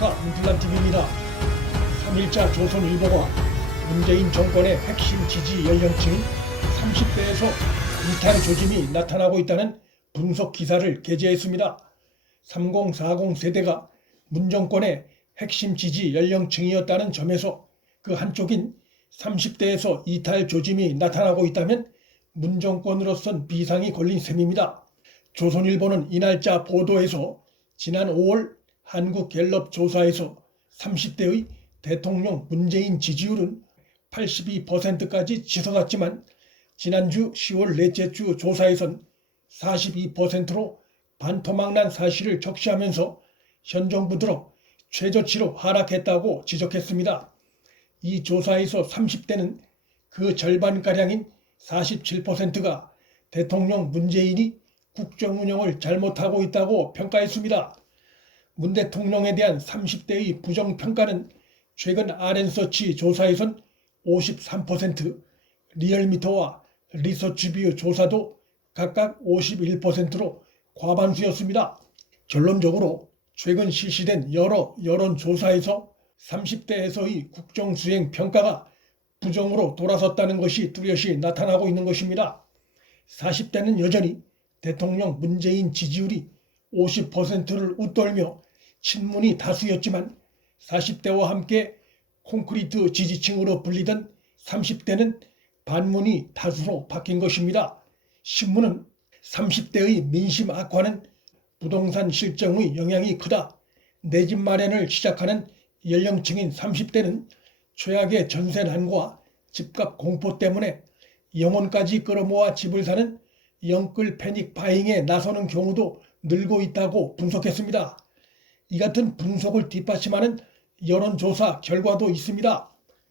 안녕하십니까, 문틀란TV입니다. 3일자 조선일보가 문재인 정권의 핵심 지지 연령층인 30대에서 이탈 조짐이 나타나고 있다는 분석 기사를 게재했습니다. 3040 세대가 문 정권의 핵심 지지 연령층이었다는 점에서 그 한쪽인 30대에서 이탈 조짐이 나타나고 있다면 문 정권으로선 비상이 걸린 셈입니다. 조선일보는 이날자 보도에서 지난 5월 한국갤럽 조사에서 30대의 대통령 문재인 지지율은 82%까지 치솟았지만 지난주 10월 넷째 주 조사에선 42%로 반토막난 사실을 적시하면서 현 정부 들어 최저치로 하락했다고 지적했습니다. 이 조사에서 30대는 그 절반가량인 47%가 대통령 문재인이 국정 운영을 잘못하고 있다고 평가했습니다. 문 대통령에 대한 30대의 부정평가는 최근 RN서치 조사에선 53%, 리얼미터와 리서치뷰 조사도 각각 51%로 과반수였습니다. 결론적으로 최근 실시된 여러 여론조사에서 30대에서의 국정수행 평가가 부정으로 돌아섰다는 것이 뚜렷이 나타나고 있는 것입니다. 40대는 여전히 대통령 문재인 지지율이 50%를 웃돌며 친문이 다수였지만 40대와 함께 콘크리트 지지층으로 불리던 30대는 반문이 다수로 바뀐 것입니다. 신문은 30대의 민심 악화는 부동산 실정의 영향이 크다. 내 집 마련을 시작하는 연령층인 30대는 최악의 전세난과 집값 공포 때문에 영혼까지 끌어모아 집을 사는 영끌 패닉 바잉에 나서는 경우도 늘고 있다고 분석했습니다. 이 같은 분석을 뒷받침하는 여론조사 결과도 있습니다.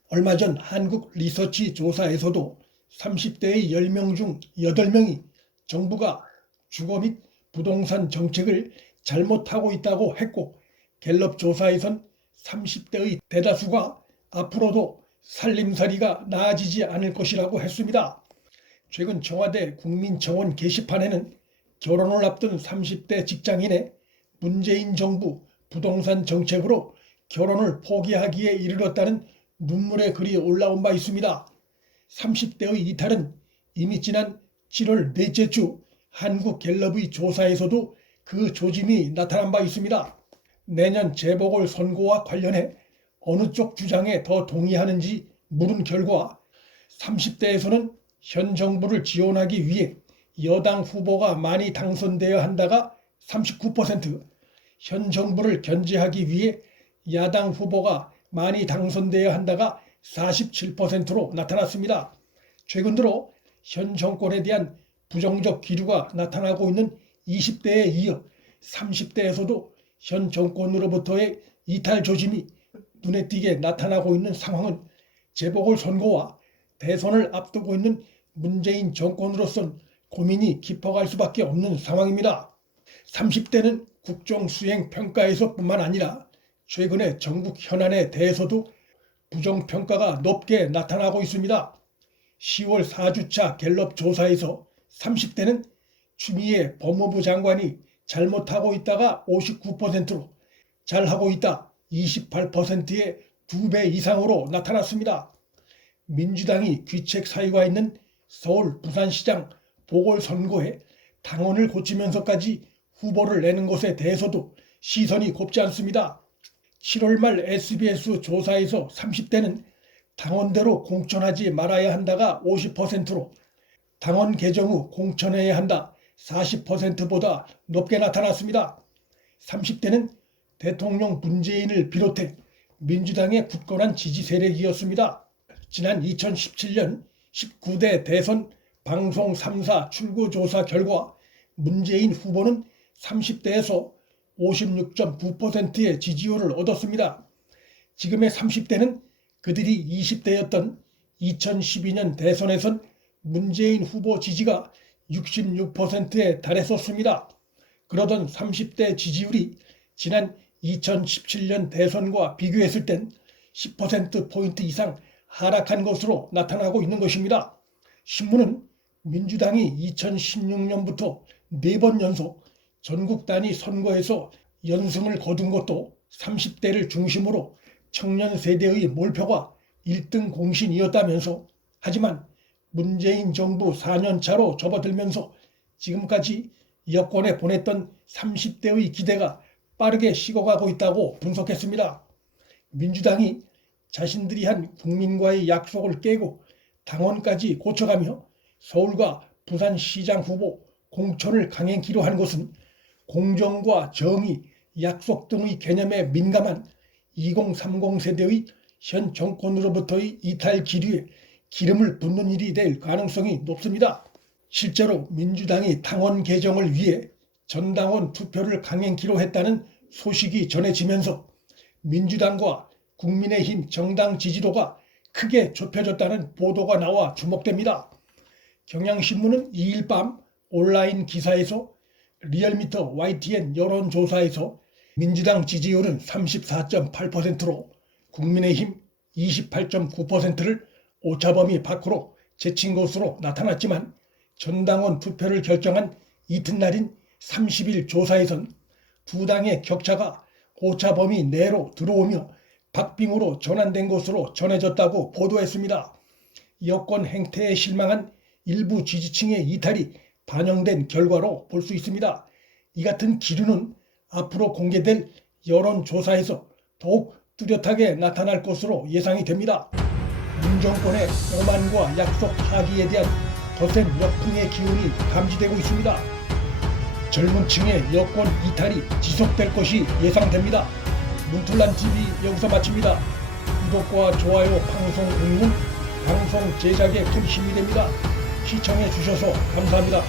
얼마 전 한국 리서치 조사에서도 30대의 10명 중 8명이 정부가 주거 및 부동산 정책을 잘못하고 있다고 했고, 갤럽 조사에선 30대의 대다수가 앞으로도 살림살이가 나아지지 않을 것이라고 했습니다. 최근 청와대 국민청원 게시판에는 결혼을 앞둔 30대 직장인의 문재인 정부 부동산 정책으로 결혼을 포기하기에 이르렀다는 눈물의 글이 올라온 바 있습니다. 30대의 이탈은 이미 지난 7월 넷째 주 한국갤럽의 조사에서도 그 조짐이 나타난 바 있습니다. 내년 재보궐선거와 관련해 어느 쪽 주장에 더 동의하는지 물은 결과 30대에서는 현 정부를 지원하기 위해 여당 후보가 많이 당선되어야 한다가 39%, 현 정부를 견제하기 위해 야당 후보가 많이 당선되어야 한다가 47%로 나타났습니다. 최근 들어 현 정권에 대한 부정적 기류가 나타나고 있는 20대에 이어 30대에서도 현 정권으로부터의 이탈 조짐이 눈에 띄게 나타나고 있는 상황은 재보궐선거와 대선을 앞두고 있는 문재인 정권으로선 고민이 깊어갈 수밖에 없는 상황입니다. 30대는 국정수행 평가에서 뿐만 아니라 최근에 전국 현안에 대해서도 부정평가가 높게 나타나고 있습니다. 10월 4주차 갤럽 조사에서 30대는 추미애 법무부 장관이 잘못하고 있다가 59%로 잘하고 있다 28%의 2배 이상으로 나타났습니다. 민주당이 귀책 사유가 있는 서울 부산시장 보궐선거에 당원을 고치면서까지 후보를 내는 것에 대해서도 시선이 곱지 않습니다. 7월 말 SBS 조사에서 30대는 당원대로 공천하지 말아야 한다가 50%로 당원 개정 후 공천해야 한다 40%보다 높게 나타났습니다. 30대는 대통령 문재인을 비롯해 민주당의 굳건한 지지 세력이었습니다. 지난 2017년 19대 대선 방송 3사 출구조사 결과 문재인 후보는 30대에서 56.9%의 지지율을 얻었습니다. 지금의 30대는 그들이 20대였던 2012년 대선에선 문재인 후보 지지가 66%에 달했었습니다. 그러던 30대 지지율이 지난 2017년 대선과 비교했을 땐 10%포인트 이상 하락한 것으로 나타나고 있는 것입니다. 신문은 민주당이 2016년부터 4번 연속 전국 단위 선거에서 연승을 거둔 것도 30대를 중심으로 청년 세대의 몰표가 1등 공신이었다면서, 하지만 문재인 정부 4년 차로 접어들면서 지금까지 여권에 보냈던 30대의 기대가 빠르게 식어가고 있다고 분석했습니다. 민주당이 자신들이 한 국민과의 약속을 깨고 당원까지 고쳐가며 서울과 부산시장 후보 공천을 강행키로 한 것은 공정과 정의, 약속 등의 개념에 민감한 2030 세대의 현 정권으로부터의 이탈 기류에 기름을 붓는 일이 될 가능성이 높습니다. 실제로 민주당이 당원 개정을 위해 전당원 투표를 강행키로 했다는 소식이 전해지면서 민주당과 국민의힘 정당 지지도가 크게 좁혀졌다는 보도가 나와 주목됩니다. 경향신문은 2일 밤 온라인 기사에서 리얼미터 YTN 여론조사에서 민주당 지지율은 34.8%로 국민의힘 28.9%를 오차범위 밖으로 제친 것으로 나타났지만, 전당원 투표를 결정한 이튿날인 30일 조사에선 두 당의 격차가 오차범위 내로 들어오며 박빙으로 전환된 것으로 전해졌다고 보도했습니다. 여권 행태에 실망한 일부 지지층의 이탈이 반영된 결과로 볼 수 있습니다. 이 같은 기류는 앞으로 공개될 여론조사에서 더욱 뚜렷하게 나타날 것으로 예상이 됩니다. 문정권의 오만과 약속 파기에 대한 거센 역풍의 기운이 감지되고 있습니다. 젊은 층의 여권 이탈이 지속될 것이 예상됩니다. 문틀란TV 여기서 마칩니다. 구독과 좋아요, 방송 공유는 방송 제작에 큰 힘이 됩니다. 시청해 주셔서 감사합니다.